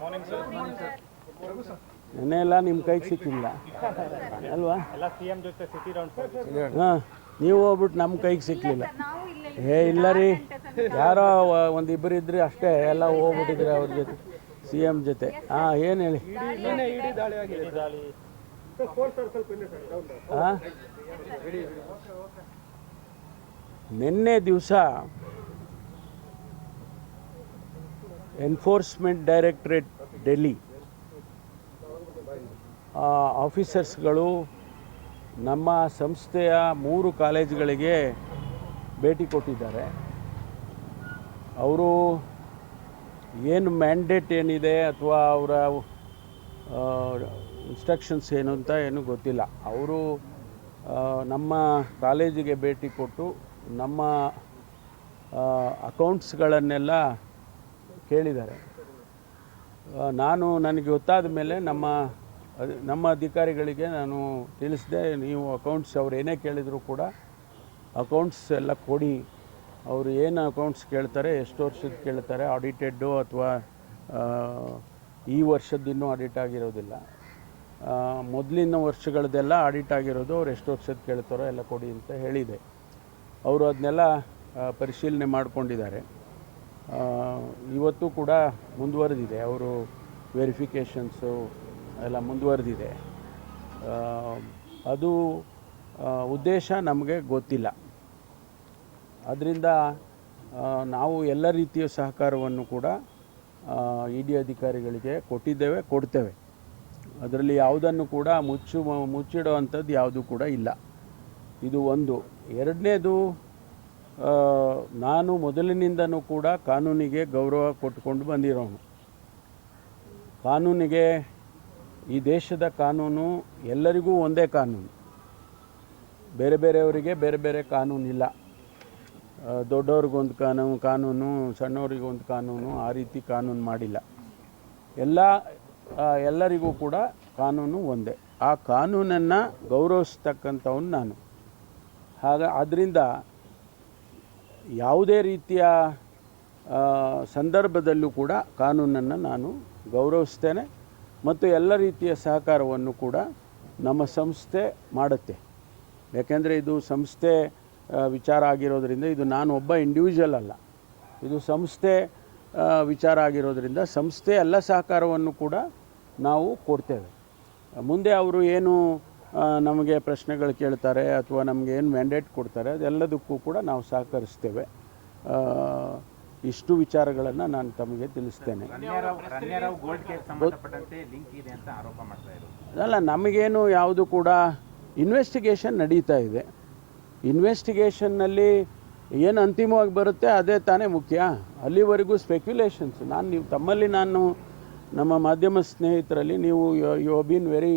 Morning. ನೆನ್ನೆ ಎಲ್ಲ ನಿಮ್ಮ ಕೈಗೆ ಸಿಕ್ಕಿಲ್ಲ ಅಲ್ವಾ? ಹಾಂ, ನೀವು ಹೋಗ್ಬಿಟ್ಟು ನಮ್ಮ ಕೈಗೆ ಸಿಕ್ಕಲಿಲ್ಲ. ಇಲ್ಲ ರೀ, ಯಾರೋ ಒಂದಿಬ್ಬರು ಇದ್ರಿ ಅಷ್ಟೇ, ಎಲ್ಲ ಹೋಗ್ಬಿಟ್ಟಿದ್ರೆ ಅವ್ರ ಜೊತೆ, CM ಜೊತೆ. ಹಾಂ, ಏನು ಹೇಳಿ? ಹಾಂ, ನಿನ್ನೆ ದಿವಸ ಎನ್ಫೋರ್ಸ್ಮೆಂಟ್ ಡೈರೆಕ್ಟರೇಟ್ ಡೆಲ್ಲಿ ಆಫೀಸರ್ಸ್ಗಳು ನಮ್ಮ ಸಂಸ್ಥೆಯ 3 ಕಾಲೇಜುಗಳಿಗೆ ಭೇಟಿ ಕೊಟ್ಟಿದ್ದಾರೆ. ಅವರು ಏನು ಮ್ಯಾಂಡೇಟ್ ಏನಿದೆ ಅಥವಾ ಅವರ ಇನ್ಸ್ಟ್ರಕ್ಷನ್ಸ್ ಏನು ಅಂತ ಏನೂ ಗೊತ್ತಿಲ್ಲ. ಅವರು ನಮ್ಮ ಕಾಲೇಜಿಗೆ ಭೇಟಿ ಕೊಟ್ಟು ನಮ್ಮ ಅಕೌಂಟ್ಸ್ಗಳನ್ನೆಲ್ಲ ಕೇಳಿದ್ದಾರೆ. ನನಗೆ ಗೊತ್ತಾದ ಮೇಲೆ ನಮ್ಮ ಅಧಿಕಾರಿಗಳಿಗೆ ನಾನು ತಿಳಿಸಿದೆ, ನೀವು ಅಕೌಂಟ್ಸ್ ಅವ್ರು ಏನೇ ಕೇಳಿದರೂ ಕೂಡ ಅಕೌಂಟ್ಸ್ ಎಲ್ಲ ಕೊಡಿ. ಅವರು ಏನು ಅಕೌಂಟ್ಸ್ ಕೇಳ್ತಾರೆ, ಎಷ್ಟು ವರ್ಷದ ಕೇಳ್ತಾರೆ, ಆಡಿಟೆಡ್ಡು ಅಥವಾ ಈ ವರ್ಷದ್ದಿನ್ನೂ ಆಡಿಟ್ ಆಗಿರೋದಿಲ್ಲ, ಮೊದಲಿನ ವರ್ಷಗಳದ್ದೆಲ್ಲ ಆಡಿಟ್ ಆಗಿರೋದು, ಅವ್ರು ಎಷ್ಟು ವರ್ಷದ ಕೇಳ್ತಾರೋ ಎಲ್ಲ ಕೊಡಿ ಅಂತ ಹೇಳಿದೆ. ಅವರು ಅದನ್ನೆಲ್ಲ ಪರಿಶೀಲನೆ ಮಾಡಿಕೊಂಡಿದ್ದಾರೆ. ಇವತ್ತು ಕೂಡ ಮುಂದುವರೆದಿದೆ, ಅವರು ವೆರಿಫಿಕೇಷನ್ಸು ಎಲ್ಲ ಮುಂದುವರೆದಿದೆ. ಅದು ಉದ್ದೇಶ ನಮಗೆ ಗೊತ್ತಿಲ್ಲ. ಅದರಿಂದ ನಾವು ಎಲ್ಲ ರೀತಿಯ ಸಹಕಾರವನ್ನು ಕೂಡ ED ಅಧಿಕಾರಿಗಳಿಗೆ ಕೊಡ್ತೇವೆ. ಅದರಲ್ಲಿ ಯಾವುದನ್ನು ಕೂಡ ಮುಚ್ಚಿಡೋ ಅಂಥದ್ದು ಯಾವುದೂ ಕೂಡ ಇಲ್ಲ. ಇದು ಒಂದು. ಎರಡನೇದು, ನಾನು ಮೊದಲಿನಿಂದನೂ ಕೂಡ ಕಾನೂನಿಗೆ ಗೌರವ ಕೊಟ್ಟುಕೊಂಡು ಬಂದಿರೋನು. ಕಾನೂನಿಗೆ, ಈ ದೇಶದ ಕಾನೂನು ಎಲ್ಲರಿಗೂ ಒಂದೇ ಕಾನೂನು, ಬೇರೆ ಬೇರೆಯವರಿಗೆ ಬೇರೆ ಬೇರೆ ಕಾನೂನಿಲ್ಲ. ದೊಡ್ಡವ್ರಿಗೊಂದು ಕಾನೂನು, ಸಣ್ಣವರಿಗೊಂದು ಕಾನೂನು, ಆ ರೀತಿ ಕಾನೂನು ಮಾಡಿಲ್ಲ. ಎಲ್ಲರಿಗೂ ಕೂಡ ಕಾನೂನು ಒಂದೇ. ಆ ಕಾನೂನನ್ನು ಗೌರವಿಸ್ತಕ್ಕಂಥವನು ನಾನು. ಆದ್ದರಿಂದ ಯಾವುದೇ ರೀತಿಯ ಸಂದರ್ಭದಲ್ಲೂ ಕೂಡ ಕಾನೂನನ್ನು ನಾನು ಗೌರವಿಸ್ತೇನೆ ಮತ್ತು ಎಲ್ಲ ರೀತಿಯ ಸಹಕಾರವನ್ನು ಕೂಡ ನಮ್ಮ ಸಂಸ್ಥೆ ಮಾಡುತ್ತೆ. ಯಾಕೆಂದರೆ ಇದು ಸಂಸ್ಥೆ ವಿಚಾರ ಆಗಿರೋದ್ರಿಂದ, ಇದು ನಾನು ಒಬ್ಬ ಇಂಡಿವಿಜುವಲ್ ಅಲ್ಲ, ಇದು ಸಂಸ್ಥೆ ವಿಚಾರ ಆಗಿರೋದ್ರಿಂದ ಸಂಸ್ಥೆ ಎಲ್ಲ ಸಹಕಾರವನ್ನು ಕೂಡ ನಾವು ಕೊಡ್ತೇವೆ. ಮುಂದೆ ಅವರು ಏನು ನಮಗೆ ಪ್ರಶ್ನೆಗಳು ಕೇಳ್ತಾರೆ ಅಥವಾ ನಮಗೆ ಏನು ಮ್ಯಾಂಡೇಟ್ ಕೊಡ್ತಾರೆ ಅದೆಲ್ಲದಕ್ಕೂ ಕೂಡ ನಾವು ಸಹಕರಿಸ್ತೇವೆ. ಇಷ್ಟು ವಿಚಾರಗಳನ್ನು ನಾನು ತಮಗೆ ತಿಳಿಸ್ತೇನೆ. ಅಲ್ಲ, ನಮಗೇನು ಯಾವುದು ಕೂಡ ಇನ್ವೆಸ್ಟಿಗೇಷನ್ ನಡೀತಾ ಇದೆ. ಇನ್ವೆಸ್ಟಿಗೇಷನ್ನಲ್ಲಿ ಏನು ಅಂತಿಮವಾಗಿ ಬರುತ್ತೆ ಅದೇ ತಾನೇ ಮುಖ್ಯ. ಅಲ್ಲಿವರೆಗೂ ಸ್ಪೆಕ್ಯುಲೇಷನ್ಸ್. ನಾನು ನಮ್ಮ ಮಾಧ್ಯಮ ಸ್ನೇಹಿತರಲ್ಲಿ ನೀವು you been very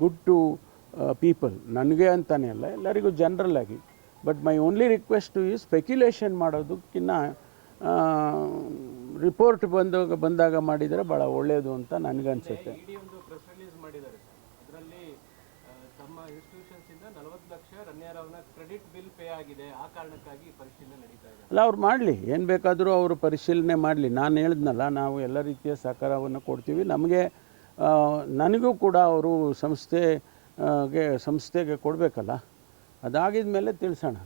good to people, ನನಗೆ ಅಂತಾನೆ ಅಲ್ಲ, ಎಲ್ಲರಿಗೂ ಜನರಲ್ ಆಗಿ. But my only request is speculation ಮಾಡೋದಕ್ಕಿಂತ ರಿಪೋರ್ಟ್ ಬಂದಾಗ ಮಾಡಿದರೆ ಭಾಳ ಒಳ್ಳೆಯದು ಅಂತ ನನಗನ್ಸುತ್ತೆ. ಅಲ್ಲ, ಅವ್ರು ಮಾಡಲಿ, ಏನು ಬೇಕಾದರೂ ಅವರು ಪರಿಶೀಲನೆ ಮಾಡಲಿ. ನಾನು ಹೇಳಿದ್ನಲ್ಲ, ನಾವು ಎಲ್ಲ ರೀತಿಯ ಸಹಕಾರವನ್ನು ಕೊಡ್ತೀವಿ. ನನಗೂ ಕೂಡ ಅವರು ಸಂಸ್ಥೆಗೆ ಕೊಡಬೇಕಲ್ಲ. ಅದಾಗಿದ ಮೇಲೆ ತಿಳಿಸೋಣ.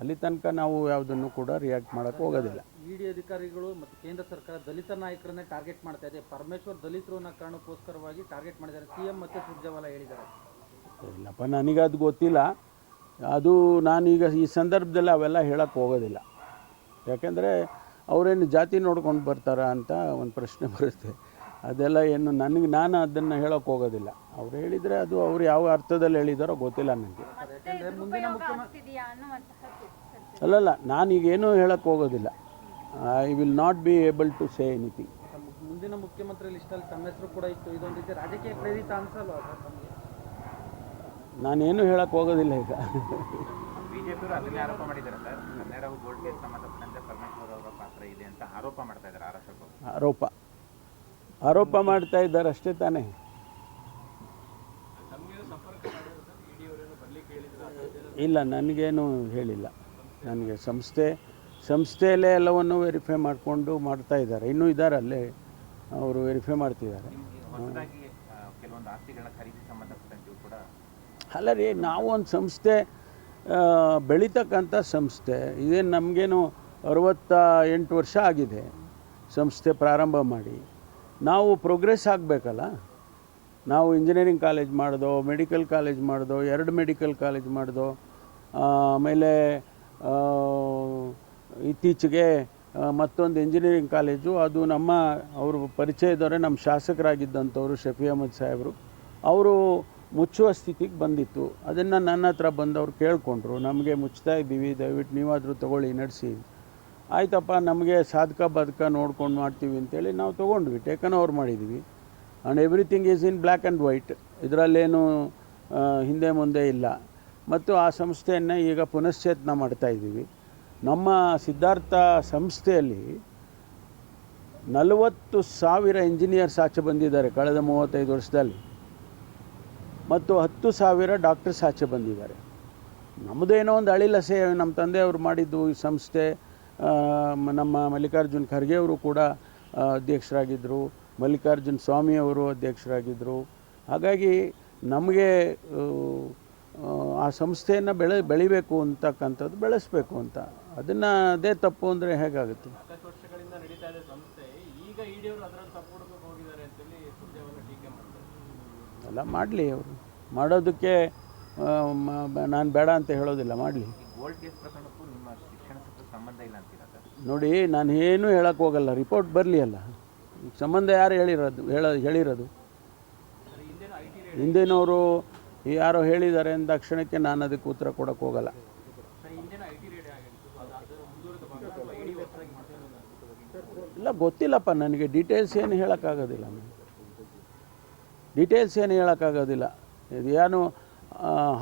ಅಲ್ಲಿ ತನಕ ನಾವು ಯಾವುದನ್ನು ಕೂಡ ರಿಯಾಕ್ಟ್ ಮಾಡೋಕ್ಕೆ ಹೋಗೋದಿಲ್ಲ. ED ಅಧಿಕಾರಿಗಳು ಮತ್ತು ಕೇಂದ್ರ ಸರ್ಕಾರ ದಲಿತ ನಾಯಕರನ್ನೇ ಟಾರ್ಗೆಟ್ ಮಾಡ್ತಾ ಇದೆ. ಪರಮೇಶ್ವರ್ ದಲಿತರು ಅನ್ನೋ ಕಾರಣಕ್ಕೋಸ್ಕರವಾಗಿ ಟಾರ್ಗೆಟ್ ಮಾಡಿದ್ದಾರೆ, CM ಮತ್ತು ಸುರ್ಜೇವಾಲಾ ಹೇಳಿದ್ದಾರೆ. ಇಲ್ಲಪ್ಪ, ನನಗದು ಗೊತ್ತಿಲ್ಲ. ಅದು ನಾನೀಗ ಈ ಸಂದರ್ಭದಲ್ಲಿ ಅವೆಲ್ಲ ಹೇಳೋಕ್ಕೆ ಹೋಗೋದಿಲ್ಲ. ಯಾಕೆಂದರೆ ಅವರೇನು ಜಾತಿ ನೋಡ್ಕೊಂಡು ಬರ್ತಾರಾ ಅಂತ ಒಂದು ಪ್ರಶ್ನೆ ಬರುತ್ತೆ. ಅದೆಲ್ಲ ಏನು ನಾನು ಅದನ್ನು ಹೇಳೋಕ್ಕೆ ಹೋಗೋದಿಲ್ಲ. ಅವ್ರು ಹೇಳಿದರೆ ಅದು ಅವ್ರು ಯಾವ ಅರ್ಥದಲ್ಲಿ ಹೇಳಿದಾರೋ ಗೊತ್ತಿಲ್ಲ ನನಗೆ. ಅಲ್ಲಲ್ಲ, ನಾನೀಗೇನೂ ಹೇಳೋಕ್ಕೆ ಹೋಗೋದಿಲ್ಲ. I will not be able to say anything. ಮುಂದಿನ ಮುಖ್ಯಮಂತ್ರಿ ಲಿಸ್ಟಲ್ಲಿ ತಮ್ಮ ಹೆಸರು ಕೂಡ ಇತ್ತು. ಇದೊಂದು ರೀತಿ ರಾಜಕೀಯ ಪ್ರೇರಿತ ಅನ್ಸಲ್ವಾ ಸರ್ ತಮಗೆ? ನಾನೇನು ಹೇಳಕ್ಕೆ ಹೋಗೋದಿಲ್ಲ. ಈಗ ಬಿಜೆಪಿಯವರು ಅದನ್ನೇ ಆರೋಪ ಮಾಡಿದ್ದಾರೆ ಸರ್, ಕನ್ನಡವು ಗೋಲ್ಡ್ ಕೇಸ್ ಸಂಬಂಧಪಟ್ಟಂತೆ ಪರಮೇಶ್ವರ್ ಅವರ ಪಾತ್ರ ಇದೆ ಅಂತ ಆರೋಪ ಮಾಡ್ತಾ ಇದ್ದಾರೆ. ಆರೋಪ ಮಾಡ್ತಾ ಇದ್ದಾರೆ ಅಷ್ಟೇ ತಾನೇ. ಇಲ್ಲ, ನನಗೇನು ಹೇಳಿಲ್ಲ. ನನಗೆ ಸಂಸ್ಥೆಯಲ್ಲೇ ಎಲ್ಲವನ್ನು ವೆರಿಫೈ ಮಾಡಿಕೊಂಡು ಮಾಡ್ತಾ ಇದ್ದಾರೆ. ಇನ್ನೂ ಇದ್ದಾರೆ ಅಲ್ಲೇ ಅವರು ವೆರಿಫೈ ಮಾಡ್ತಿದ್ದಾರೆ. ಹೊಸದಾಗಿ ಕೆಲವೊಂದು ಆಸ್ತಿಗಳ ಖರೀದಿ ಸಂಬಂಧಪಟ್ಟಂತೆಯೂ ಕೂಡ ಅಲ್ಲ ರೀ, ನಾವು ಒಂದು ಸಂಸ್ಥೆ ಬೆಳೀತಕ್ಕಂಥ ಸಂಸ್ಥೆ ಇದೇನು ನಮಗೇನು 68 ವರ್ಷ ಆಗಿದೆ ಸಂಸ್ಥೆ ಪ್ರಾರಂಭ ಮಾಡಿ. ನಾವು ಪ್ರೋಗ್ರೆಸ್ ಆಗಬೇಕಲ್ಲ. ನಾವು ಇಂಜಿನಿಯರಿಂಗ್ ಕಾಲೇಜ್ ಮಾಡ್ದೋ, ಮೆಡಿಕಲ್ ಕಾಲೇಜ್ ಮಾಡ್ದೋ, 2 ಮೆಡಿಕಲ್ ಕಾಲೇಜ್ ಮಾಡ್ದೋ, ಆಮೇಲೆ ಇತ್ತೀಚೆಗೆ ಮತ್ತೊಂದು ಇಂಜಿನಿಯರಿಂಗ್ ಕಾಲೇಜು, ಅದು ನಮ್ಮ ಅವರು ಪರಿಚಯದವರೇ, ನಮ್ಮ ಶಾಸಕರಾಗಿದ್ದಂಥವರು ಶಫಿ ಅಹಮದ್ ಸಾಹೇಬರು, ಅವರು ಮುಚ್ಚುವ ಸ್ಥಿತಿಗೆ ಬಂದಿತ್ತು. ಅದನ್ನು ನನ್ನ ಹತ್ರ ಬಂದವರು ಕೇಳಿಕೊಂಡ್ರು, ನಮಗೆ ಮುಚ್ತಾ ಇದ್ದೀವಿ, ದಯವಿಟ್ಟು ನೀವಾದರೂ ತೊಗೊಳ್ಳಿ, ನಡೆಸಿ. ಆಯ್ತಪ್ಪ, ನಮಗೆ ಸಾಧಕ ಬಾಧಕ ನೋಡ್ಕೊಂಡು ಮಾಡ್ತೀವಿ ಅಂತೇಳಿ ನಾವು ತೊಗೊಂಡ್ವಿ, ಟೇಕನ್ ಓವರ್ ಮಾಡಿದ್ವಿ. And everything is in black and white, ಇದರಲ್ಲೇನು ಹಿಂದೆ ಮುಂದೆ ಇಲ್ಲ. ಮತ್ತು ಆ ಸಂಸ್ಥೆಯನ್ನು ಈಗ ಪುನಶ್ಚೇತನ ಮಾಡ್ತಾಯಿದ್ದೀವಿ. ನಮ್ಮ ಸಿದ್ಧಾರ್ಥ ಸಂಸ್ಥೆಯಲ್ಲಿ 40,000 ಇಂಜಿನಿಯರ್ಸ್ ಆಚೆ ಬಂದಿದ್ದಾರೆ ಕಳೆದ 35 ವರ್ಷದಲ್ಲಿ, ಮತ್ತು 10,000 ಡಾಕ್ಟರ್ಸ್ ಆಚೆ ಬಂದಿದ್ದಾರೆ. ನಮ್ಮದೇನೋ ಒಂದು ಅಳಿಲಸೆ, ನಮ್ಮ ತಂದೆಯವರು ಮಾಡಿದ್ದು ಈ ಸಂಸ್ಥೆ. ನಮ್ಮ ಮಲ್ಲಿಕಾರ್ಜುನ್ ಖರ್ಗೆ ಅವರು ಕೂಡ ಅಧ್ಯಕ್ಷರಾಗಿದ್ದರು, ಮಲ್ಲಿಕಾರ್ಜುನ್ ಸ್ವಾಮಿಯವರು ಅಧ್ಯಕ್ಷರಾಗಿದ್ದರು. ಹಾಗಾಗಿ ನಮಗೆ ಆ ಸಂಸ್ಥೆಯನ್ನು ಬೆಳಿಬೇಕು ಅಂತಕ್ಕಂಥದ್ದು, ಬೆಳೆಸಬೇಕು ಅಂತ. ಅದನ್ನು ಅದೇ ತಪ್ಪು ಅಂದರೆ ಹೇಗಾಗುತ್ತೆ? ವರ್ಷಗಳಿಂದ ನಡೀತಾ ಇದೆ ಸಂಸ್ಥೆ, ಈಗ ಇಡಿಯವರು ಅದರಲ್ಲಿ ತಪ್ಪು ಹೋಗಿದ್ದಾರೆ ಅಂತೇಳಿ ಸುದ್ದಿಯನ್ನು ಟೀಕೆ ಮಾಡ್ತಾರೆ. ಎಲ್ಲ ಮಾಡಲಿ, ಅವರು ಮಾಡೋದಕ್ಕೆ ನಾನು ಬೇಡ ಅಂತ ಹೇಳೋದಿಲ್ಲ, ಮಾಡಲಿ. ಗೋಲ್ಡ್ ಕೇಸ್ ಪ್ರಕರಣಕ್ಕೂ ನಿಮ್ಮ ಶಿಕ್ಷಣಕ್ಕೂ ಸಂಬಂಧ ಇಲ್ಲ ಅಂತೀರಾ ಸರ್? ನೋಡಿ, ನಾನು ಏನೂ ಹೇಳಕ್ಕೆ ಹೋಗಲ್ಲ, ರಿಪೋರ್ಟ್ ಬರಲಿ ಅಲ್ಲ. ಈಗ ಸಂಬಂಧ ಯಾರು ಹೇಳಿರೋದು? ಹಿಂದಿನವರು ಯಾರೋ ಹೇಳಿದ್ದಾರೆ ಅಂದ ತಕ್ಷಣಕ್ಕೆ ನಾನು ಅದಕ್ಕೆ ಉತ್ತರ ಕೊಡೋಕ್ಕೆ ಹೋಗಲ್ಲ. ಇಲ್ಲ, ಗೊತ್ತಿಲ್ಲಪ್ಪ ನನಗೆ, ಡೀಟೇಲ್ಸ್ ಏನು ಹೇಳೋಕ್ಕಾಗೋದಿಲ್ಲ. ಇದು ಏನು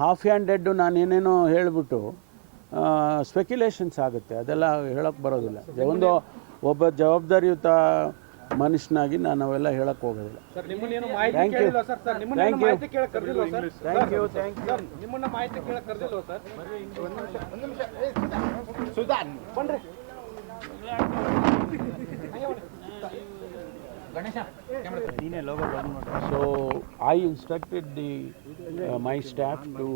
ಹಾಫ್ ಹ್ಯಾಂಡೆಡ್ಡು ನಾನು ಏನೇನೋ ಹೇಳಿಬಿಟ್ಟು ಸ್ಪೆಕ್ಯುಲೇಷನ್ಸ್ ಆಗುತ್ತೆ, ಅದೆಲ್ಲ ಹೇಳೋಕ್ಕೆ ಬರೋದಿಲ್ಲ. ಒಬ್ಬ ಜವಾಬ್ದಾರಿಯುತ ಮನುಷ್ಯನಾಗಿ ನಾನು ಅವೆಲ್ಲ ಹೇಳಕ್ಕೆ ಹೋಗೋದಿಲ್ಲ. Thank you. So I instructed my staff to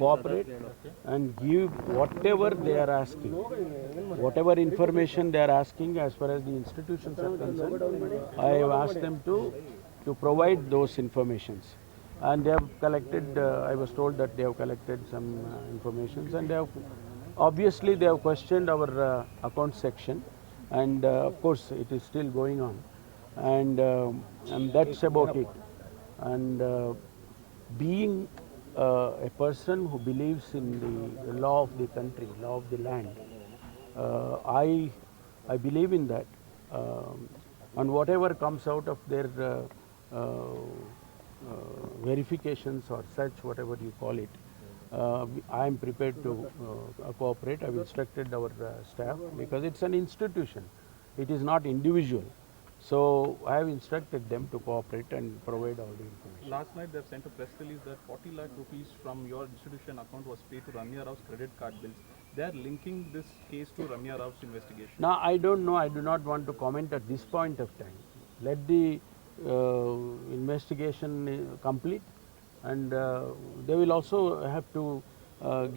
cooperate and give whatever they are asking, whatever information they are asking as far as the institutions are concerned. I have asked them to provide those informations, and they have collected. I was told that they have collected some informations, and they have obviously they have questioned our account section, and of course it is still going on. And that's about it. And being a person who believes in the law of the country, law of the land, I believe in that. And whatever comes out of their verifications or such, whatever you call it, I am prepared to cooperate. I have instructed our staff, because it's an institution, it is not individual. So I have instructed them to cooperate and provide all the information. Last night they have sent a press release that 40 lakh rupees from your institution account was paid to Ramya Rao's credit card bills. They are linking this case to Ramya Rao's investigation. Now I don't know, I do not want to comment at this point of time. Let the investigation complete, and they will also have to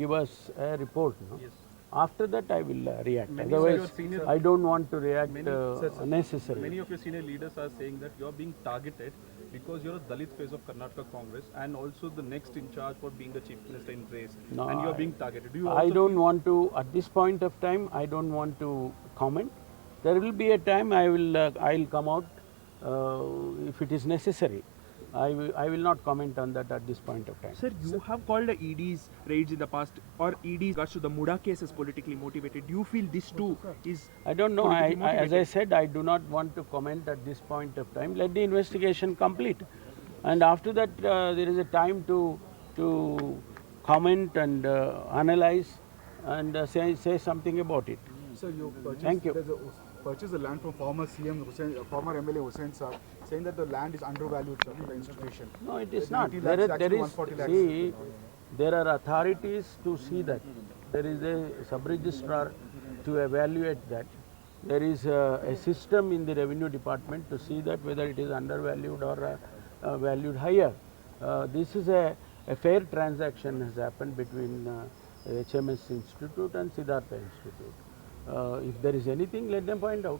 give us a report. No? Yes. After that I will react. Many Otherwise of your senior- I don't want to react Sir, unnecessarily. Many of your senior leaders are saying that you are being targeted because you are a Dalit face of Karnataka Congress and also the next in charge for being the chief minister in race, No, and you are being targeted. Do you I also don't want to, at this point of time, I don't want to comment. There will be a time I will come out if it is necessary. I will not comment on that at this point of time. Sir, you have called the ED's raids in the past, or ED's regards to the Muda case is politically motivated. Do you feel this too is? I don't know. politically As I motivated? said, I do not want to comment at this point of time. Let the investigation complete, and after that there is a time to comment and analyze and say something about it. Sir, you purchased, Thank you. Purchased the land from former CM Hussain, former MLA Hussain Saab, saying that the land is undervalued, sir, to the institution. No, it is not. 90 There lakhs is, actually 140 lakhs. see, there are authorities to see that. There is a sub-registrar to evaluate that. There is a system in the revenue department to see that whether it is undervalued or valued higher. This is a fair transaction has happened between HMS Institute and Siddhartha Institute. If there is anything, let them find out.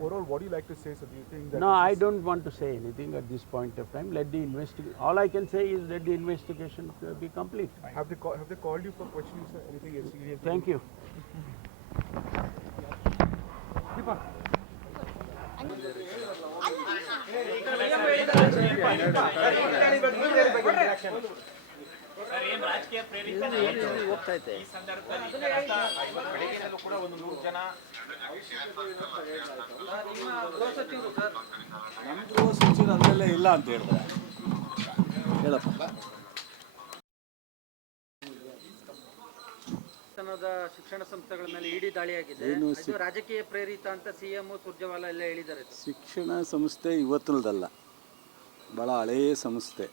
Overall, what do you like to say? So do you think that No, I don't want to say anything at this point of time. Let the all I can say is let the investigation be complete. have they called you for questioning, sir? Anything else? Thank you. ಬೆಳಗ್ಗೆಯಿಂದಲೂ ಕೂಡ ಒಂದು 100 ಜನ ನಮ್ಮ ಗೃಹ ಸಚಿವರು ಅದರಲ್ಲೇ ಇಲ್ಲ ಅಂತ ಹೇಳಿದ್ರೆ ಹೇಳಪ್ಪ. ಶಿಕ್ಷಣ ಸಂಸ್ಥೆಗಳ ಮೇಲೆ ಇಡಿ ದಾಳಿಯಾಗಿದೆ. ಇದು ರಾಜಕೀಯ ಪ್ರೇರಿತ ಅಂತ ಸಿಎಂ ಸುರ್ಜೇವಾಲಾ ಎಲ್ಲ ಹೇಳಿದ್ದಾರೆ. ಶಿಕ್ಷಣ ಸಂಸ್ಥೆ ಇವತ್ತಿನದಲ್ಲ, ಭಾಳ ಹಳೆಯ ಸಂಸ್ಥೆ.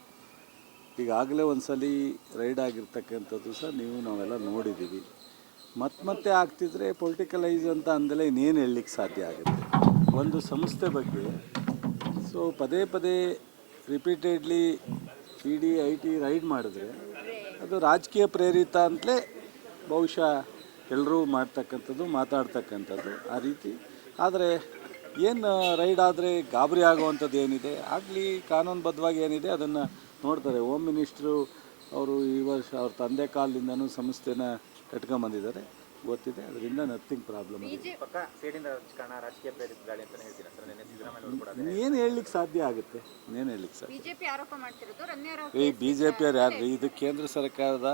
ಈಗಾಗಲೇ ಒಂದ್ಸಲಿ ರೈಡ್ ಆಗಿರ್ತಕ್ಕಂಥದ್ದು ಸಹ ನಾವೆಲ್ಲ ನೋಡಿದ್ದೀವಿ. ಮತ್ತೆ ಆಗ್ತಿದ್ರೆ ಪೊಲಿಟಿಕಲೈಸ್ ಅಂತ ಅಂದಲೇ ಇನ್ನೇನು ಹೇಳಲಿಕ್ಕೆ ಸಾಧ್ಯ ಆಗುತ್ತೆ ಒಂದು ಸಂಸ್ಥೆ ಬಗ್ಗೆ. ಸೊ ಪದೇ ರಿಪೀಟೆಡ್ಲಿ ಇಡಿ IT ರೈಡ್ ಮಾಡಿದ್ರೆ ಅದು ರಾಜಕೀಯ ಪ್ರೇರಿತ ಅಂತಲೇ ಬಹುಶಃ ಎಲ್ಲರೂ ಮಾತಾಡ್ತಕ್ಕಂಥದ್ದು ಆ ರೀತಿ. ಆದರೆ ಏನು ರೈಡ್ ಆದರೆ ಗಾಬರಿ ಆಗುವಂಥದ್ದು ಏನಿದೆ, ಆಗಲಿ ಕಾನೂನುಬದ್ಧವಾಗಿ ಏನಿದೆ ಅದನ್ನು ನೋಡ್ತಾರೆ. ಹೋಮ್ ಮಿನಿಸ್ಟ್ರು ಅವರು ಈ ವರ್ಷ ಅವ್ರ ತಂದೆ ಕಾಲದಿಂದನೂ ಸಂಸ್ಥೆನ ಕಟ್ಕೊಂಬಂದಿದ್ದಾರೆ, ಗೊತ್ತಿದೆ. ಅದರಿಂದ ನಥಿಂಗ್ ಪ್ರಾಬ್ಲಮ್. ಪಕ್ಕ ಸೇಡಿನ ರಾಜಕಾರಣ, ರಾಜಕೀಯ ಪ್ರೇರಿತ ದಾಳಿ ಅಂತ ಹೇಳ್ತೀರಾ ಸರ್? ನಿನ್ನೆ ಸಿದ್ದರಾಮಯ್ಯ ಅವರು ಕೂಡ ಏನು ಹೇಳಲಿಕ್ಕೆ ಸಾಧ್ಯ ಆಗುತ್ತೆ? ಏನು ಹೇಳಲಿಕ್ಕೆ ಸಾಧ್ಯ? ಬಿಜೆಪಿ ಆರೋಪ ಮಾಡ್ತಿರೋದು BJP ಅವ್ರು ಯಾರು? ಇದು ಕೇಂದ್ರ ಸರ್ಕಾರದ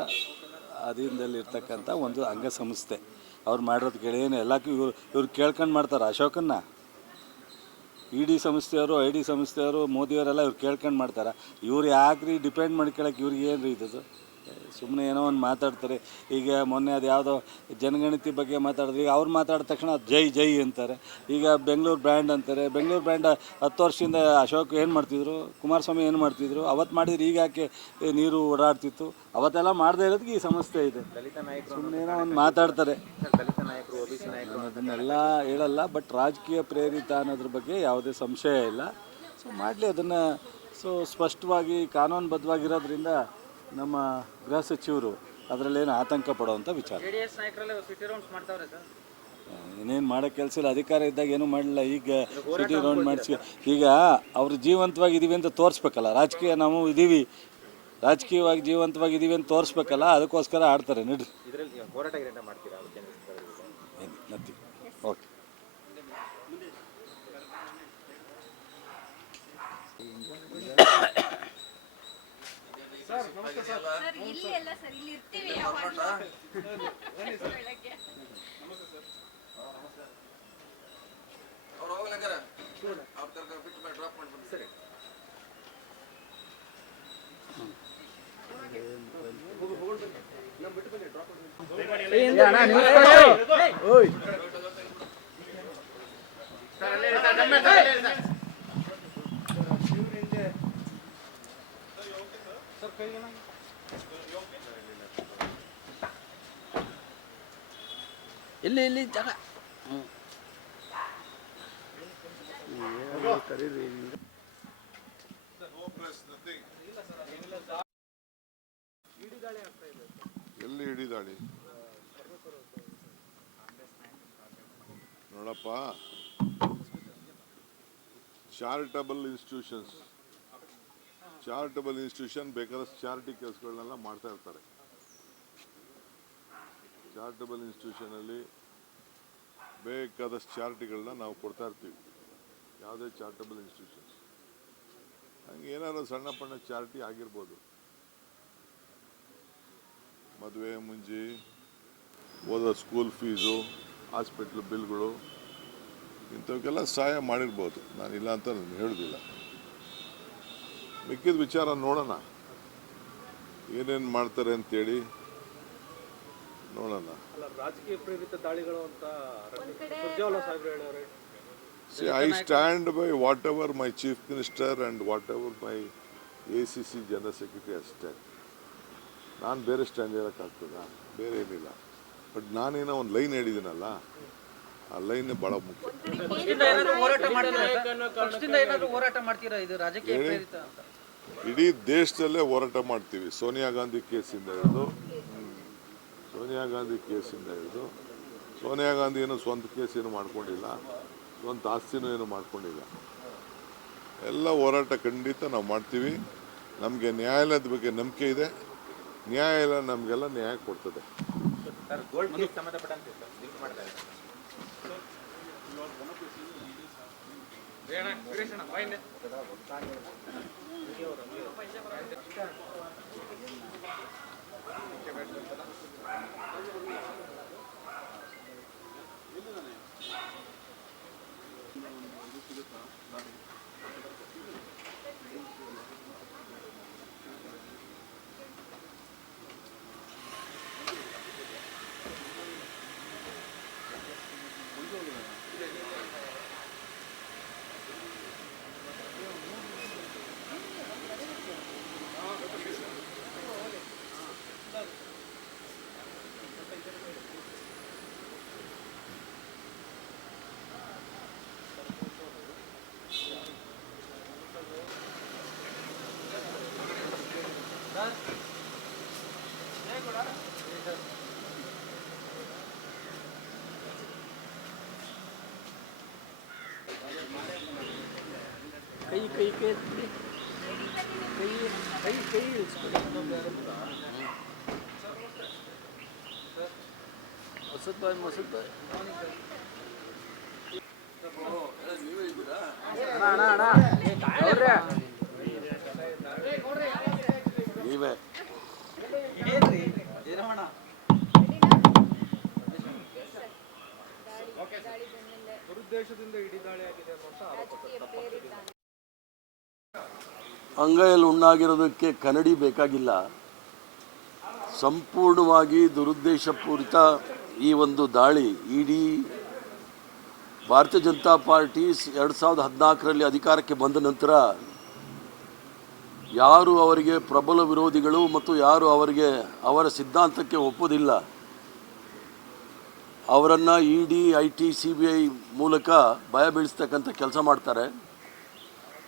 ಅಧೀನದಲ್ಲಿರ್ತಕ್ಕಂಥ ಒಂದು ಅಂಗಸಂಸ್ಥೆ. ಅವ್ರು ಮಾಡಿರೋದು ಕೇಳೇನು ಎಲ್ಲಕ್ಕೂ ಇವ್ರು ಕೇಳ್ಕೊಂಡು ಮಾಡ್ತಾರೆ. ಅಶೋಕನ್ನ ED ಸಂಸ್ಥೆಯವರು, ID ಸಂಸ್ಥೆಯವರು, ಮೋದಿಯವರೆಲ್ಲ ಇವ್ರು ಕೇಳ್ಕೊಂಡು ಮಾಡ್ತಾರೆ. ಇವ್ರು ಯಾಕ್ರಿ ಡಿಪೆಂಡ್ ಮಾಡ್ಕೊಳಕ್ಕೆ? ಇವ್ರಿಗೆ ಏನು ರೀ ಇದು? ಸುಮ್ಮನೆ ಏನೋ ಒಂದು ಮಾತಾಡ್ತಾರೆ. ಈಗ ಮೊನ್ನೆ ಅದು ಯಾವುದೋ ಜನಗಣತಿ ಬಗ್ಗೆ ಮಾತಾಡಿದ್ರೆ, ಈಗ ಅವ್ರು ಮಾತಾಡಿದ ತಕ್ಷಣ ಜೈ ಅಂತಾರೆ. ಈಗ ಬೆಂಗಳೂರು ಬ್ರ್ಯಾಂಡ್ ಅಂತಾರೆ. ಬೆಂಗಳೂರು ಬ್ರ್ಯಾಂಡ್ 10 ವರ್ಷದಿಂದ ಅಶೋಕ್ ಏನು ಮಾಡ್ತಿದ್ರು, ಕುಮಾರಸ್ವಾಮಿ ಏನು ಮಾಡ್ತಿದ್ರು, ಅವತ್ತು ಮಾಡಿದ್ರೆ ಈಗ ಯಾಕೆ ನೀರು ಓಡಾಡ್ತಿತ್ತು? ಅವತ್ತೆಲ್ಲ ಮಾಡದೇ ಇರೋದಕ್ಕೆ ಈ ಸಮಸ್ಯೆ ಇದೆ. ಸುಮ್ಮನೆ ಏನೋ ಒಂದು ಮಾತಾಡ್ತಾರೆ. ಅದನ್ನೆಲ್ಲ ಹೇಳಲ್ಲ, ಬಟ್ ರಾಜಕೀಯ ಪ್ರೇರಿತ ಅನ್ನೋದ್ರ ಬಗ್ಗೆ ಯಾವುದೇ ಸಂಶಯ ಇಲ್ಲ. ಸೊ ಮಾಡಲಿ ಅದನ್ನು. ಸೊ ಸ್ಪಷ್ಟವಾಗಿ ಕಾನೂನುಬದ್ಧವಾಗಿರೋದ್ರಿಂದ ನಮ್ಮ ಗೃಹ ಸಚಿವರು ಅದರಲ್ಲೇನು ಆತಂಕ ಪಡುವಂಥ ವಿಚಾರ. ಏನೇನು ಮಾಡೋ ಕೆಲಸ ಇಲ್ಲ. ಅಧಿಕಾರ ಇದ್ದಾಗ ಏನೂ ಮಾಡಲಿಲ್ಲ. ಈಗ ಸಿಟಿ ರೌಂಡ್ ಮಾಡಿಸಿ ಈಗ ಅವರು ಜೀವಂತವಾಗಿದ್ದೀವಿ ಅಂತ ತೋರಿಸ್ಬೇಕಲ್ಲ. ರಾಜಕೀಯ ನಾವು ಇದ್ದೀವಿ, ರಾಜಕೀಯವಾಗಿ ಜೀವಂತವಾಗಿದ್ದೀವಿ ಅಂತ ತೋರಿಸ್ಬೇಕಲ್ಲ, ಅದಕ್ಕೋಸ್ಕರ ಆಡ್ತಾರೆ. ನಡ್ರಿ ಹೋರಾಟ ಮಾಡ್ತೀರಾ? ನಥಿಂಗ್. ಓಕೆ. ಸರ್ ಇಲ್ಲಿ ಎಲ್ಲ ಸರ್ ಇಲ್ಲಿ ಇರ್ತೀವಿ ಯಾವಾಗಲೂ ಬೆಳಗ್ಗೆ. ಇಲ್ಲಿ ಜಾಗ ಎಲ್ಲಿ ಹಿಡಿದಾಳಿ ನೋಡಪ್ಪ. ಚಾರಿಟಬಲ್ ಇನ್ಸ್ಟಿಟ್ಯೂಷನ್ ಬೇಕಾದಷ್ಟು ಚಾರಿಟಿ ಕೆಲಸಗಳನ್ನೆಲ್ಲ ಮಾಡ್ತಾ ಇರ್ತಾರೆ. ಚಾರಿಟಬಲ್ ಇನ್ಸ್ಟಿಟ್ಯೂಷನಲ್ಲಿ ಬೇಕಾದಷ್ಟು ಚಾರಿಟಿಗಳನ್ನ ನಾವು ಕೊಡ್ತಾ ಇರ್ತೀವಿ. ಯಾವುದೇ ಚಾರಿಟಬಲ್ ಇನ್ಸ್ಟಿಟ್ಯೂಷನ್ಸ್ ಹಂಗೆ ಏನಾದ್ರು ಸಣ್ಣ ಪಣ್ಣ ಚಾರಿಟಿ ಆಗಿರ್ಬೋದು. ಮದುವೆ ಮುಂಜಿ, ಓದೋ ಸ್ಕೂಲ್ ಫೀಸು, ಹಾಸ್ಪಿಟ್ಲ್ ಬಿಲ್ಗಳು, ಇಂಥವಕ್ಕೆಲ್ಲ ಸಹಾಯ ಮಾಡಿರ್ಬೋದು. ನಾನು ಇಲ್ಲ ಅಂತ ನಾನು ಹೇಳೋದಿಲ್ಲ. ಮಿಕ್ಕಿದ ವಿಚಾರ ನೋಡೋಣ, ಏನೇನು ಮಾಡ್ತಾರೆ ಅಂತೇಳಿ ನೋಡೋಣ. ರಾಜಕೀಯ ಪ್ರೇರಿತ ದಾಳಿಗಳು ಅಂತ ಸುರ್ಜೇವಾಲಾ ಸಾಹೇಬ್ರು ಹೇಳೋರು. See, I stand by whatever my Chief Minister and whatever my ACC General Secretary has said. ನಾನು ಬೇರೆ ಸ್ಟ್ಯಾಂಡ್ ಹೇಳೋಕ್ಕಾಗ್ತದ? ಬೇರೆ ಏನಿಲ್ಲ. ಬಟ್ ನಾನೇನೋ ಒಂದು ಲೈನ್ ಹೇಳಿದ್ದೀನಲ್ಲ, ಆ ಲೈನ್ ಭಾಳ ಮುಖ್ಯ. ಪಕ್ಷದಿಂದ ಏನಾದ್ರು ಹೋರಾಟ ಮಾಡ್ತೀರಾ ಸರ್? ಪಕ್ಷದಿಂದ ಏನಾದ್ರು ಹೋರಾಟ ಮಾಡ್ತೀರಾ? ಇದು ರಾಜಕೀಯ ಪ್ರೇರಿತ ಅಂತ. ಇಡೀ ದೇಶದಲ್ಲೇ ಹೋರಾಟ ಮಾಡ್ತೀವಿ. ಸೋನಿಯಾ ಗಾಂಧಿ ಕೇಸಿಂದ ಹಿಡಿದು ಸೋನಿಯಾ ಗಾಂಧಿ ಏನು ಸ್ವಂತ ಕೇಸೇನು ಮಾಡ್ಕೊಂಡಿಲ್ಲ, ಸ್ವಂತ ಆಸ್ತಿನೂ ಏನು ಮಾಡ್ಕೊಂಡಿಲ್ಲ. ಎಲ್ಲ ಹೋರಾಟ ಖಂಡಿತ ನಾವು ಮಾಡ್ತೀವಿ. ನಮಗೆ ನ್ಯಾಯಾಲಯದ ಬಗ್ಗೆ ನಂಬಿಕೆ ಇದೆ. ನ್ಯಾಯಾಲಯ ನಮಗೆಲ್ಲ ನ್ಯಾಯ ಕೊಡ್ತದೆ. ಸರ್ ಗೋಲ್ಡ್ ಕೇಸ್ ಸಂಬಂಧಪಟ್ಟಂತೆ ಸರ್ ಲಿಂಕ್ ಮಾಡ್ತಾ ಇದ್ದಾರೆ. ನೀವೇ ದುರುದ್ದೇಶದಿಂದ ಇಡೀ ದಾಳಿ ಆಗಿದೆ ಅನ್ನುವಂಥ ಆರೋಪ. ಅಂಗೈಯಲ್ಲಿ ಉಣ್ಣಾಗಿರೋದಕ್ಕೆ ಕನ್ನಡಿ ಬೇಕಾಗಿಲ್ಲ. ಸಂಪೂರ್ಣವಾಗಿ ದುರುದ್ದೇಶಪೂರಿತ ಈ ಒಂದು ದಾಳಿ ಇಡೀ ಭಾರತೀಯ ಜನತಾ ಪಾರ್ಟಿ 2014ರಲ್ಲಿ ಅಧಿಕಾರಕ್ಕೆ ಬಂದ ನಂತರ ಯಾರು ಅವರಿಗೆ ಪ್ರಬಲ ವಿರೋಧಿಗಳು ಮತ್ತು ಯಾರು ಅವರ ಸಿದ್ಧಾಂತಕ್ಕೆ ಒಪ್ಪೋದಿಲ್ಲ ಅವರನ್ನು ED IT CBI ಮೂಲಕ ಭಯ ಬೀಳಿಸ್ತಕ್ಕಂಥ ಕೆಲಸ ಮಾಡ್ತಾರೆ.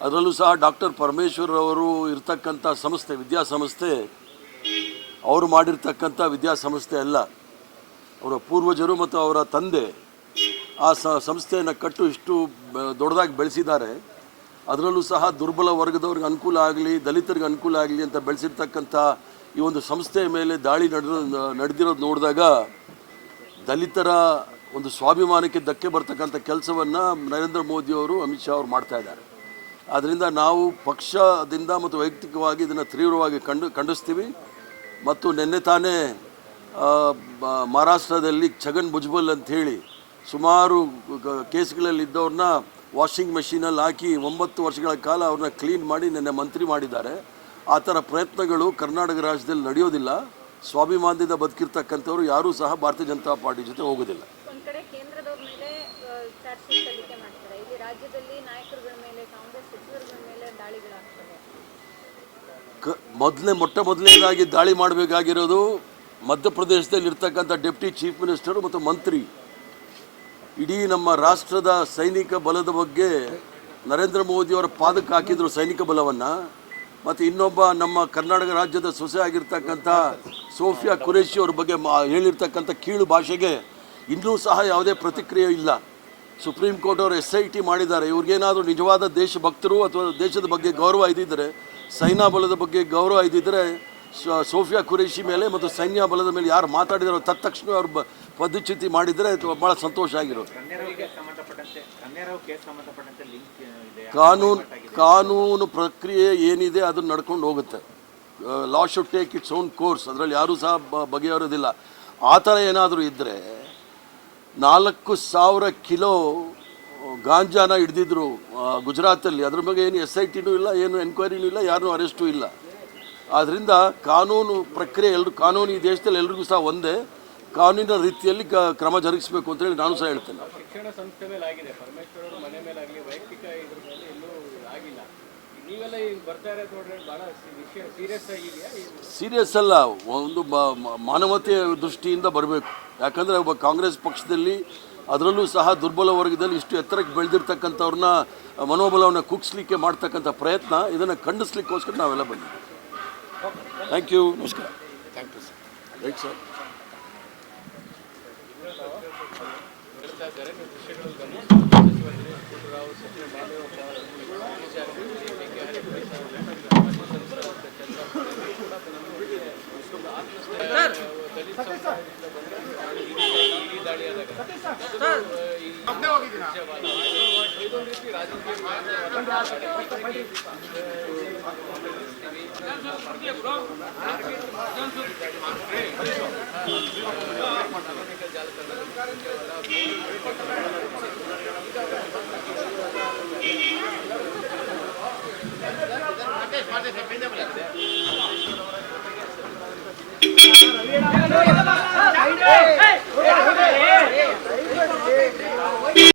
ಅದರಲ್ಲೂ ಸಹ ಡಾಕ್ಟರ್ ಪರಮೇಶ್ವರ್ ಅವರು ಇರ್ತಕ್ಕಂಥ ಸಂಸ್ಥೆ ವಿದ್ಯಾಸಂಸ್ಥೆ ಅವರು ಮಾಡಿರ್ತಕ್ಕಂಥ ವಿದ್ಯಾಸಂಸ್ಥೆ ಅಲ್ಲ. ಅವರ ಪೂರ್ವಜರು ಮತ್ತು ಅವರ ತಂದೆ ಆ ಸಂಸ್ಥೆಯನ್ನು ಇಷ್ಟು ದೊಡ್ಡದಾಗಿ ಬೆಳೆಸಿದ್ದಾರೆ. ಅದರಲ್ಲೂ ಸಹ ದುರ್ಬಲ ವರ್ಗದವ್ರಿಗೆ ಅನುಕೂಲ ಆಗಲಿ, ದಲಿತರಿಗೆ ಅನುಕೂಲ ಆಗಲಿ ಅಂತ ಬೆಳೆಸಿರ್ತಕ್ಕಂಥ ಈ ಒಂದು ಸಂಸ್ಥೆಯ ಮೇಲೆ ದಾಳಿ ನಡೆದಿರೋದು ನೋಡಿದಾಗ ದಲಿತರ ಒಂದು ಸ್ವಾಭಿಮಾನಕ್ಕೆ ಧಕ್ಕೆ ಬರ್ತಕ್ಕಂಥ ಕೆಲಸವನ್ನು ನರೇಂದ್ರ ಮೋದಿಯವರು, ಅಮಿತ್ ಶಾ ಅವರು ಮಾಡ್ತಾ ಇದ್ದಾರೆ. ಆದ್ದರಿಂದ ನಾವು ಪಕ್ಷದಿಂದ ಮತ್ತು ವೈಯಕ್ತಿಕವಾಗಿ ಇದನ್ನು ತೀವ್ರವಾಗಿ ಖಂಡಿಸ್ತೀವಿ. ಮತ್ತು ನಿನ್ನೆ ತಾನೇ ಮಹಾರಾಷ್ಟ್ರದಲ್ಲಿ ಛಗನ್ ಭುಜ್ಬಲ್ ಅಂಥೇಳಿ ಸುಮಾರು ಕೇಸ್ಗಳಲ್ಲಿದ್ದವ್ರನ್ನ ವಾಷಿಂಗ್ ಮೆಷಿನಲ್ಲಿ ಹಾಕಿ 9 ವರ್ಷಗಳ ಕಾಲ ಅವ್ರನ್ನ ಕ್ಲೀನ್ ಮಾಡಿ ನಿನ್ನೆ ಮಂತ್ರಿ ಮಾಡಿದ್ದಾರೆ. ಆ ಥರ ಪ್ರಯತ್ನಗಳು ಕರ್ನಾಟಕ ರಾಜ್ಯದಲ್ಲಿ ನಡೆಯೋದಿಲ್ಲ. ಸ್ವಾಭಿಮಾನದಿಂದ ಬದುಕಿರ್ತಕ್ಕಂಥವ್ರು ಯಾರೂ ಸಹ ಭಾರತೀಯ ಜನತಾ ಪಾರ್ಟಿ ಜೊತೆ ಹೋಗೋದಿಲ್ಲ. ಒಂದು ಕಡೆ ಕೇಂದ್ರದವ್ರ ಮೇಲೆ ಚಾರ್ಜ್ ಶೀಟ್ ಸಲ್ಲಿಕೆ ಮಾಡ್ತಾರೆ, ಇಲ್ಲಿ ರಾಜ್ಯದಲ್ಲಿ ನಾಯಕರುಗಳ ಮೇಲೆ, ಕಾಂಗ್ರೆಸ್ ಸಚಿವರುಗಳ ಮೇಲೆ ದಾಳಿಗಳಾಗ್ತವೆ. ಮೊದಲನೇದಾಗಿ ದಾಳಿ ಮಾಡಬೇಕಾಗಿರೋದು ಮಧ್ಯಪ್ರದೇಶದಲ್ಲಿ ಇರ್ತಕ್ಕಂಥ ಡೆಪ್ಟಿ ಚೀಫ್ ಮಿನಿಸ್ಟರು ಮತ್ತು ಮಂತ್ರಿ. ಇಡೀ ನಮ್ಮ ರಾಷ್ಟ್ರದ ಸೈನಿಕ ಬಲದ ಬಗ್ಗೆ ನರೇಂದ್ರ ಮೋದಿಯವರ ಪಾದಕ್ಕೆ ಹಾಕಿದ್ರು ಸೈನಿಕ ಬಲವನ್ನು. ಮತ್ತು ಇನ್ನೊಬ್ಬ ನಮ್ಮ ಕರ್ನಾಟಕ ರಾಜ್ಯದ ಸೊಸೆ ಆಗಿರ್ತಕ್ಕಂಥ ಸೋಫಿಯಾ ಖುರೇಶಿ ಅವ್ರ ಬಗ್ಗೆ ಹೇಳಿರ್ತಕ್ಕಂಥ ಕೀಳು ಭಾಷೆಗೆ ಇನ್ನೂ ಸಹ ಯಾವುದೇ ಪ್ರತಿಕ್ರಿಯೆ ಇಲ್ಲ. ಸುಪ್ರೀಂ ಕೋರ್ಟ್ ಅವರು SIT ಮಾಡಿದ್ದಾರೆ. ಇವ್ರಿಗೇನಾದರೂ ನಿಜವಾದ ದೇಶಭಕ್ತರು ಅಥವಾ ದೇಶದ ಬಗ್ಗೆ ಗೌರವ ಇದ್ದಿದ್ದರೆ, ಸೈನಾ ಬಲದ ಬಗ್ಗೆ ಗೌರವ ಇದ್ದಿದ್ದರೆ ಸೋಫಿಯಾ ಖುರೇಶಿ ಮೇಲೆ ಮತ್ತು ಸೈನ್ಯ ಬಲದ ಮೇಲೆ ಯಾರು ಮಾತಾಡಿದಾರೋ ತಕ್ಷಣ ಅವ್ರ ಪದಚ್ಯುತಿ ಮಾಡಿದರೆ ಭಾಳ ಸಂತೋಷ ಆಗಿರೋದು. ಕಾನೂನು ಪ್ರಕ್ರಿಯೆ ಏನಿದೆ ಅದನ್ನು ನಡ್ಕೊಂಡು ಹೋಗುತ್ತೆ. Law should take its own course. ಅದರಲ್ಲಿ ಯಾರೂ ಸಹ ಬಗೆಹರೋದಿಲ್ಲ. ಆ ಥರ ಏನಾದರೂ ಇದ್ದರೆ 4,000 ಕಿಲೋ ಗಾಂಜಾನ ಹಿಡಿದಿದ್ರು ಗುಜರಾತಲ್ಲಿ. ಅದ್ರ ಬಗ್ಗೆ ಏನು SITನೂ ಇಲ್ಲ, ಏನು ಎನ್ಕ್ವೈರಿನೂ ಇಲ್ಲ, ಯಾರನ್ನೂ ಅರೆಸ್ಟೂ ಇಲ್ಲ. ಆದ್ದರಿಂದ ಕಾನೂನು ಪ್ರಕ್ರಿಯೆ ಕಾನೂನು ಈ ದೇಶದಲ್ಲಿ ಎಲ್ರಿಗೂ ಸಹ ಒಂದೇ. ಕಾನೂನಿನ ರೀತಿಯಲ್ಲಿ ಕ್ರಮ ಜರುಗಿಸಬೇಕು ಅಂತೇಳಿ ನಾನು ಸಹ ಹೇಳ್ತೇನೆ. ಶಿಕ್ಷಣ ಸಂಸ್ಥೆ ಮೇಲೆ ಆಗಿದೆ, ಪರಮೇಶ್ವರ್ ಅವರು ಮನೆ ಮೇಲೆ ಆಗಲಿ, ವೈಯಕ್ತಿಕ ಇದ್ರ ಮೇಲೆ ಎಲ್ಲೂ ಆಗಿಲ್ಲ. ನೀವೆಲ್ಲ ಈಗ ಬರ್ತಾ ಇರೋದು ನೋಡ್ರೆ ಭಾಳ ವಿಷಯ ಸೀರಿಯಸ್ ಆಗಿದೆಯಾ? ಸೀರಿಯಸ್ ಅಲ್ಲ, ಒಂದು ಮಾನವತೆಯ ದೃಷ್ಟಿಯಿಂದ ಬರಬೇಕು. ಯಾಕಂದರೆ ಒಬ್ಬ ಕಾಂಗ್ರೆಸ್ ಪಕ್ಷದಲ್ಲಿ ಅದರಲ್ಲೂ ಸಹ ದುರ್ಬಲ ವರ್ಗದಲ್ಲಿ ಇಷ್ಟು ಎತ್ತರಕ್ಕೆ ಬೆಳೆದಿರ್ತಕ್ಕಂಥವ್ರನ್ನ ಮನೋಬಲವನ್ನು ಕುಗ್ಸ್ಲಿಕ್ಕೆ ಮಾಡ್ತಕ್ಕಂಥ ಪ್ರಯತ್ನ ಇದನ್ನು ಖಂಡಿಸ್ಲಿಕ್ಕೋಸ್ಕರ ನಾವೆಲ್ಲ ಬಂದಿದ್ದೀವಿ. ಥ್ಯಾಂಕ್ ಯು, ನಮಸ್ಕಾರ. Thank you sir. Right sir. ಜಾಲತಾಣ